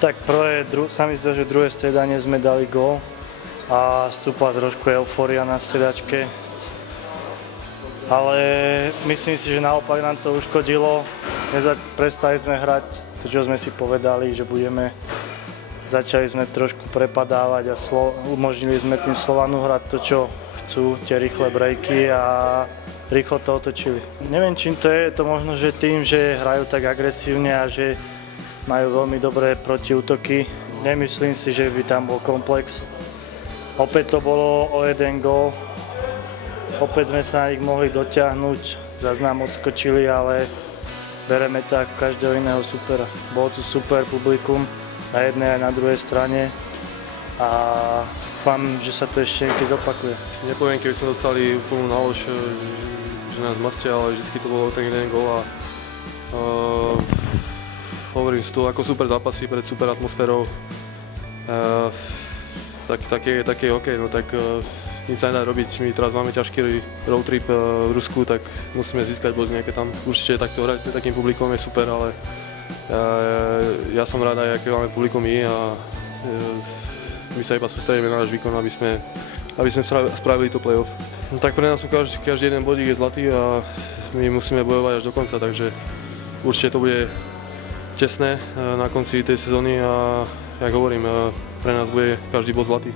Tak sa mi zdá, že druhé striedanie sme dali gól a stúpla trošku eufória na striedačke. Ale myslím si, že naopak nám to uškodilo. Prestali sme hrať to, čo sme si povedali, že budeme. Začali sme trošku prepadávať a umožnili sme tým Slovanu hrať to, čo chcú, tie rýchle breaky a rýchlo to otočili. Neviem, čím to je to možno, že tým, že hrajú tak agresívne a že majú veľmi dobré protiútoky. Nemyslím si, že by tam bol komplex. Opäť to bolo o jeden gól. Opäť sme sa na nich mohli dotiahnuť. Zas nám odskočili, ale bereme to ako každého iného supera. Bolo tu super publikum na jednej aj na druhej strane a dúfam, že sa to ešte niekedy zopakuje. Nepoviem, keby sme dostali úplnú nálož, že nás mastia, ale vždy to bolo ten jeden gól a hovorím, sú to ako super zápasy pred super atmosférou. Také hokej, no tak nic sa nedá robiť. My teraz máme ťažký road trip v Rusku, tak musíme získať body nejaké tam. Určite takto hrať takým publikom je super, ale ja som rád aj, aké máme publikum my a my sa iba sústredíme na náš výkon, aby sme spravili to play-off. No tak pre nás každý jeden bodík je zlatý a my musíme bojovať až do konca, takže určite to bude tesné na konci tej sezóny a jak hovorím, pre nás bude každý bod zlatý.